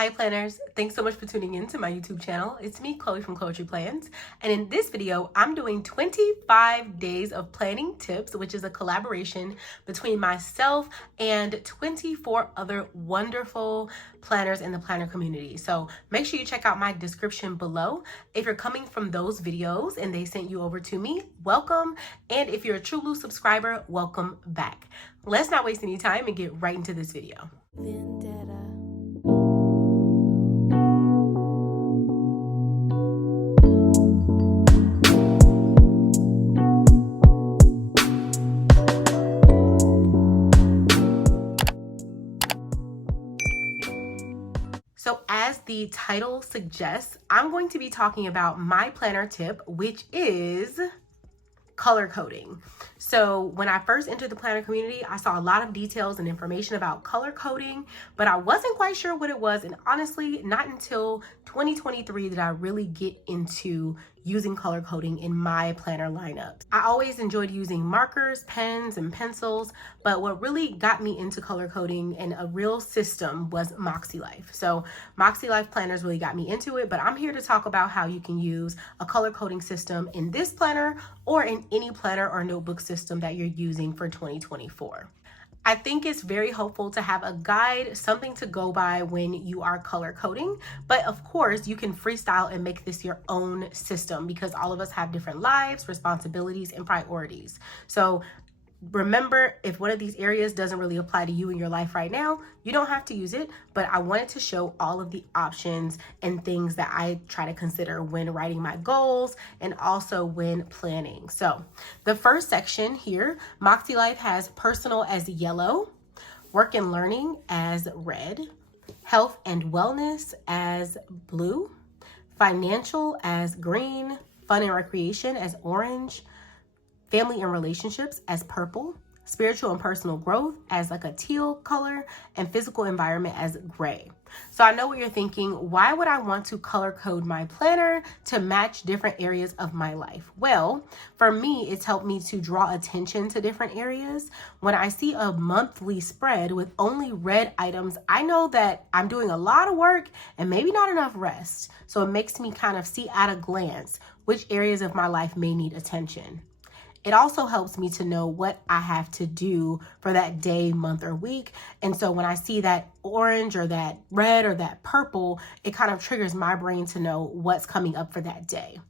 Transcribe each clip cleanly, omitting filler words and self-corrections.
Hi planners, thanks so much for tuning in to my YouTube channel. It's me, Chloe from Chloetry Plans, and in this video, I'm doing 25 days of planning tips, which is a collaboration between myself and 24 other wonderful planners in the planner community. So make sure you check out my description below. If you're coming from those videos and they sent you over to me, welcome. And if you're a True Blue subscriber, welcome back. Let's not waste any time and get right into this video. So as the title suggests, I'm going to be talking about my planner tip, which is color coding. So when I first entered the planner community, I saw a lot of details and information about color coding, but I wasn't quite sure what it was. And honestly, not until 2023 did I really get into using color coding in my planner lineups. I always enjoyed using markers, pens, and pencils, but what really got me into color coding and a real system was Makselife. So Makselife planners really got me into it, but I'm here to talk about how you can use a color coding system in this planner or in any planner or notebook system that you're using for 2024. I think it's very helpful to have a guide, something to go by when you are color coding. But of course, you can freestyle and make this your own system because all of us have different lives, responsibilities, and priorities. So remember, if one of these areas doesn't really apply to you in your life right now, you don't have to use it, but I wanted to show all of the options and things that I try to consider when writing my goals and also when planning. So the first section here, Makselife has personal as yellow, work and learning as red, health and wellness as blue, financial as green, fun and recreation as orange, family and relationships as purple, spiritual and personal growth as like a teal color, and physical environment as gray. So I know what you're thinking, why would I want to color code my planner to match different areas of my life? Well, for me, it's helped me to draw attention to different areas. When I see a monthly spread with only red items, I know that I'm doing a lot of work and maybe not enough rest. So it makes me kind of see at a glance which areas of my life may need attention. It also helps me to know what I have to do for that day, month, or week. And so when I see that orange or that red or that purple, it kind of triggers my brain to know what's coming up for that day.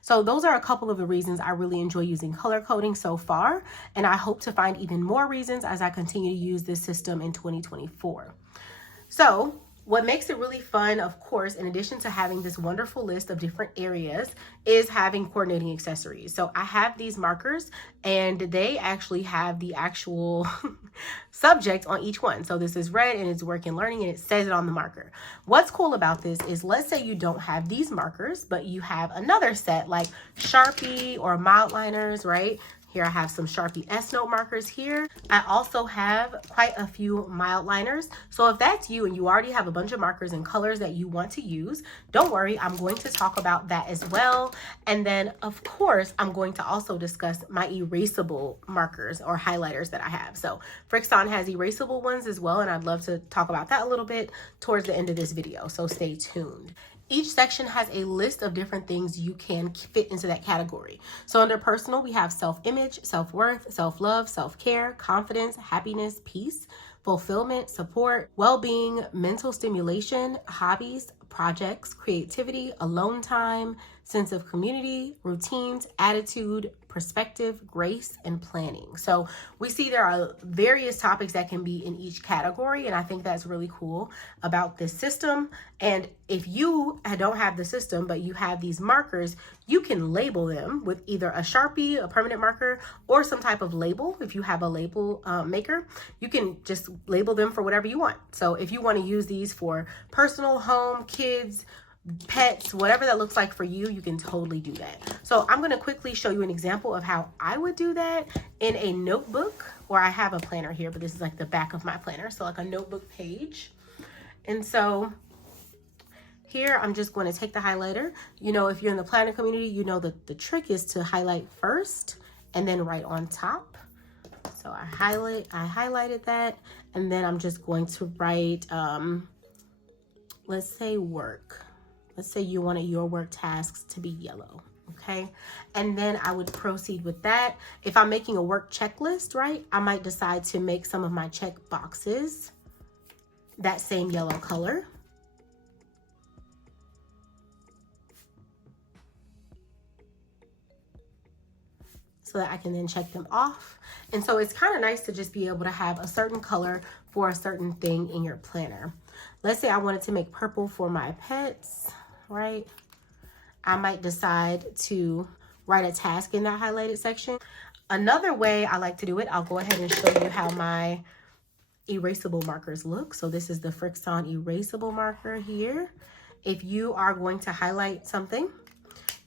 So those are a couple of the reasons I really enjoy using color coding so far. And I hope to find even more reasons as I continue to use this system in 2024. So what makes it really fun, of course, in addition to having this wonderful list of different areas, is having coordinating accessories. So I have these markers and they actually have the actual subject on each one. So this is red and it's work and learning and it says it on the marker. What's cool about this is, let's say you don't have these markers, but you have another set like Sharpie or mild liners, right? Here I have some Sharpie S-Note markers here. I also have quite a few mild liners. So if that's you and you already have a bunch of markers and colors that you want to use, don't worry, I'm going to talk about that as well. And then of course, I'm going to also discuss my erasable markers or highlighters that I have. So Frixon has erasable ones as well, and I'd love to talk about that a little bit towards the end of this video, so stay tuned. Each section has a list of different things you can fit into that category. So under personal, we have self-image, self-worth, self-love, self-care, confidence, happiness, peace, fulfillment, support, well-being, mental stimulation, hobbies, projects, creativity, alone time, sense of community, routines, attitude, perspective, grace, and planning. So we see there are various topics that can be in each category, and I think that's really cool about this system. And if you don't have the system, but you have these markers, you can label them with either a Sharpie, a permanent marker, or some type of label. If you have a label maker, you can just label them for whatever you want. So if you want to use these for personal, home, kids, pets, whatever that looks like for you, you can totally do that. So I'm going to quickly show you an example of how I would do that in a notebook, or I have a planner here, but this is like the back of my planner. So like a notebook page. And so here, I'm just going to take the highlighter. You know, if you're in the planner community, you know that the trick is to highlight first and then write on top. So I highlighted that, and then I'm just going to write let's say work. Let's say you wanted your work tasks to be yellow, okay? And then I would proceed with that. If I'm making a work checklist, right, I might decide to make some of my check boxes that same yellow color. So that I can then check them off. And so it's kind of nice to just be able to have a certain color for a certain thing in your planner. Let's say I wanted to make purple for my pets, right? I might decide to write a task in that highlighted section. Another way I like to do it, I'll go ahead and show you how my erasable markers look. So this is the Frixion erasable marker here. If you are going to highlight something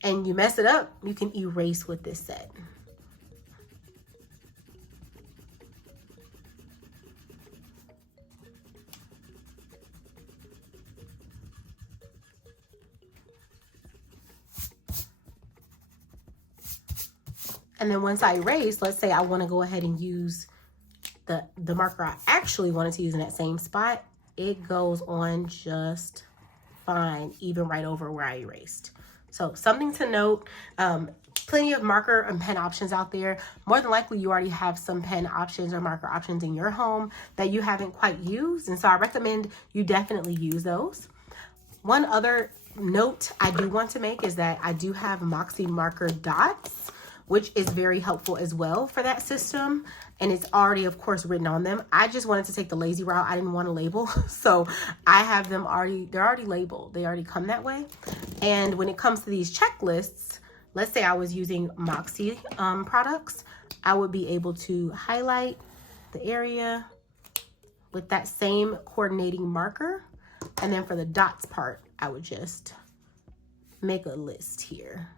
and you mess it up, you can erase with this set. And then once I erase, let's say I want to go ahead and use the marker I actually wanted to use in that same spot, it goes on just fine, even right over where I erased. So something to note, plenty of marker and pen options out there. More than likely you already have some pen options or marker options in your home that you haven't quite used. And so I recommend you definitely use those. One other note I do want to make is that I do have Moxie marker dots, which is very helpful as well for that system. And it's already, of course, written on them. I just wanted to take the lazy route. I didn't want to label. So I have them already, they're already labeled. They already come that way. And when it comes to these checklists, let's say I was using Moxie products, I would be able to highlight the area with that same coordinating marker. And then for the dots part, I would just make a list here.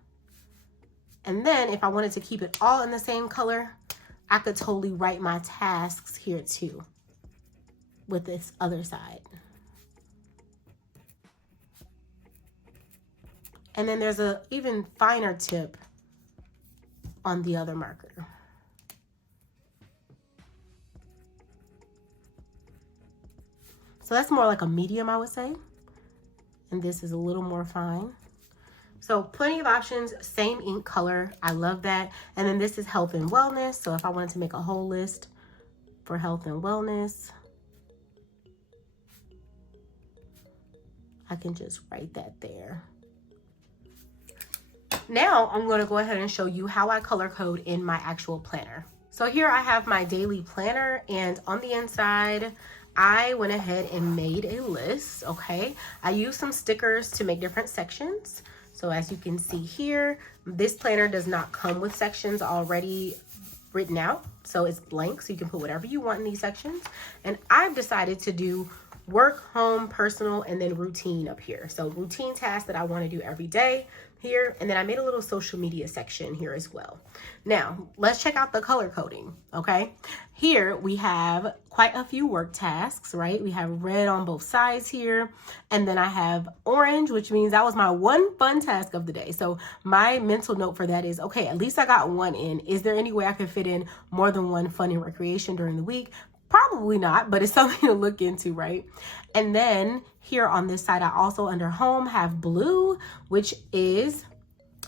And then if I wanted to keep it all in the same color, I could totally write my tasks here too with this other side. And then there's a even finer tip on the other marker. So that's more like a medium, I would say. And this is a little more fine. So plenty of options, same ink color. I love that. And then this is health and wellness. So if I wanted to make a whole list for health and wellness, I can just write that there. Now I'm going to go ahead and show you how I color code in my actual planner. So here I have my daily planner, and on the inside, I went ahead and made a list, okay? I used some stickers to make different sections. So as you can see here, this planner does not come with sections already written out. So it's blank, so you can put whatever you want in these sections. And I've decided to do work, home, personal, and then routine up here. So routine tasks that I want to do every day here. And then I made a little social media section here as well. Now, let's check out the color coding, okay? Here we have quite a few work tasks, right? We have red on both sides here. And then I have orange, which means that was my one fun task of the day. So my mental note for that is, okay, at least I got one in. Is there any way I could fit in more than one fun and recreation during the week? Probably not, but it's something to look into, right? And then here on this side, I also under home have blue, which is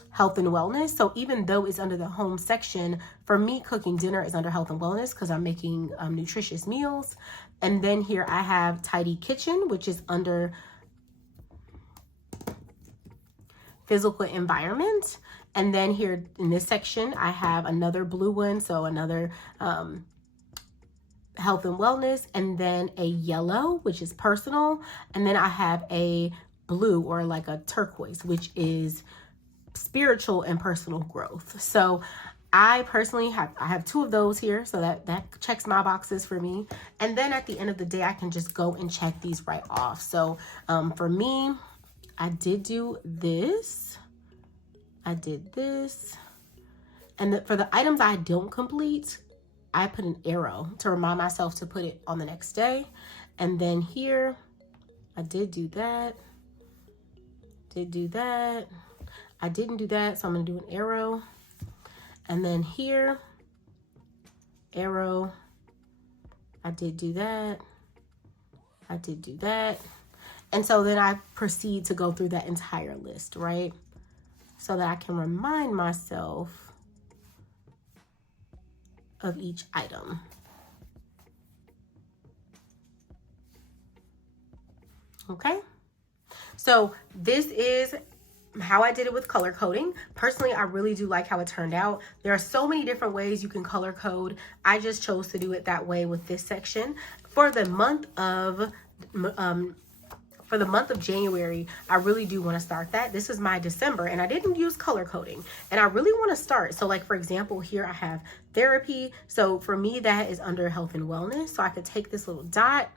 health and wellness. So even though it's under the home section, for me, cooking dinner is under health and wellness because I'm making nutritious meals. And then here I have tidy kitchen, which is under physical environment. And then here in this section, I have another blue one. So another health and wellness, and then a yellow, which is personal. And then I have a blue or like a turquoise, which is spiritual and personal growth. So I personally have two of those here. So that checks my boxes for me. And then at the end of the day, I can just go and check these right off. So for me, I did do this. I did this. And for the items I don't complete, I put an arrow to remind myself to put it on the next day. And then here, I did do that. Did do that. I didn't do that, so I'm gonna do an arrow. And then here, arrow. I did do that. I did do that. And so then I proceed to go through that entire list, right? So that I can remind myself of each item. Okay, so this is how I did it with color coding. Personally, I really do like how it turned out. There are so many different ways you can color code. I just chose to do it that way with this section. For the month of January, I really do want to start that. This is my December and I didn't use color coding and I really want to start. So like, for example, here I have therapy. So for me, that is under health and wellness. So I could take this little dot,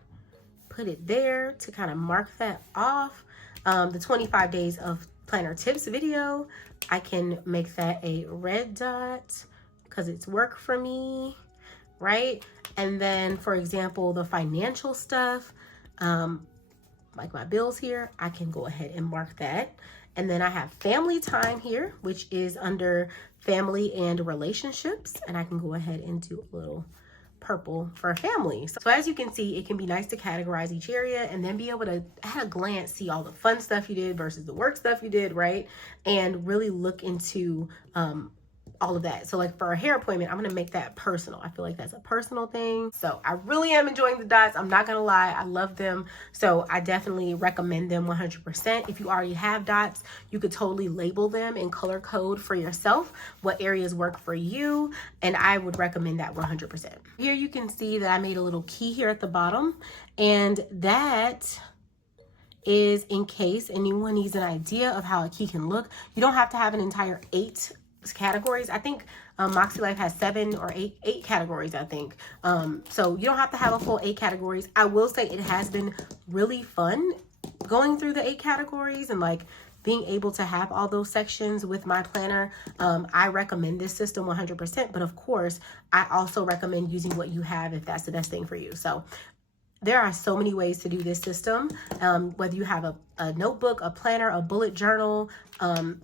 put it there to kind of mark that off. The 25 days of planner tips video, I can make that a red dot because it's work for me, right? And then for example, the financial stuff, like my bills here, I can go ahead and mark that. And then I have family time here, which is under family and relationships. And I can go ahead and do a little purple for family. So as you can see, it can be nice to categorize each area and then be able to at a glance see all the fun stuff you did versus the work stuff you did, right? And really look into all of that. So like for a hair appointment, I'm going to make that personal. I feel like that's a personal thing. So I really am enjoying the dots. I'm not going to lie. I love them. So I definitely recommend them 100%. If you already have dots, you could totally label them and color code for yourself what areas work for you. And I would recommend that 100%. Here you can see that I made a little key here at the bottom, and that is in case anyone needs an idea of how a key can look. You don't have to have an entire 8 categories. I think Makselife has 7 or 8 categories, I think. So you don't have to have a full 8 categories. I will say it has been really fun going through the 8 categories and like being able to have all those sections with my planner. I recommend this system 100%, but of course, I also recommend using what you have if that's the best thing for you. So there are so many ways to do this system, whether you have a notebook, a planner, a bullet journal,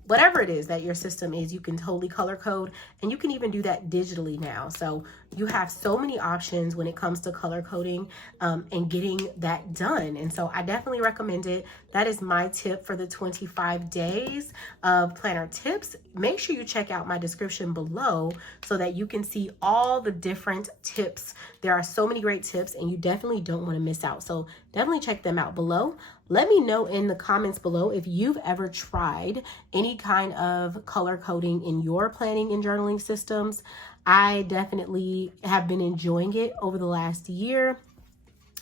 whatever it is that your system is, you can totally color code, and you can even do that digitally now. So you have so many options when it comes to color coding and getting that done. And so I definitely recommend it. That is my tip for the 25 days of planner tips. Make sure you check out my description below so that you can see all the different tips. There are so many great tips and you definitely don't want to miss out. So definitely check them out below. Let me know in the comments below if you've ever tried any kind of color coding in your planning and journaling systems. I definitely have been enjoying it over the last year.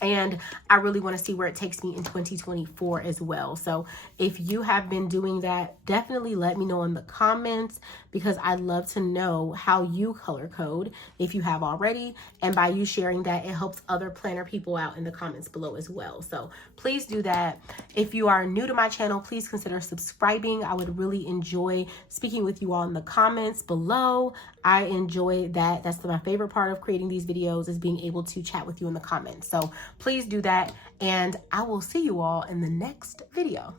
And I really want to see where it takes me in 2024 as well. So if you have been doing that, definitely let me know in the comments, because I'd love to know how you color code if you have already. And by you sharing that, it helps other planner people out in the comments below as well. So please do that. If you are new to my channel, please consider subscribing. I would really enjoy speaking with you all in the comments below. I enjoy that. That's my favorite part of creating these videos, is being able to chat with you in the comments. So please do that, and I will see you all in the next video.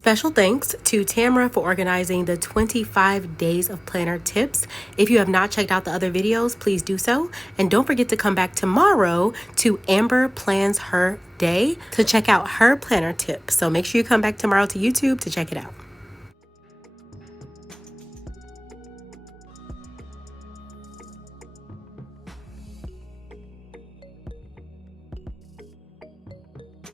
Special thanks to Tamara for organizing the 25 days of planner tips. If you have not checked out the other videos, please do so. And don't forget to come back tomorrow to Amber Plans Her Day to check out her planner tip. So make sure you come back tomorrow to YouTube to check it out.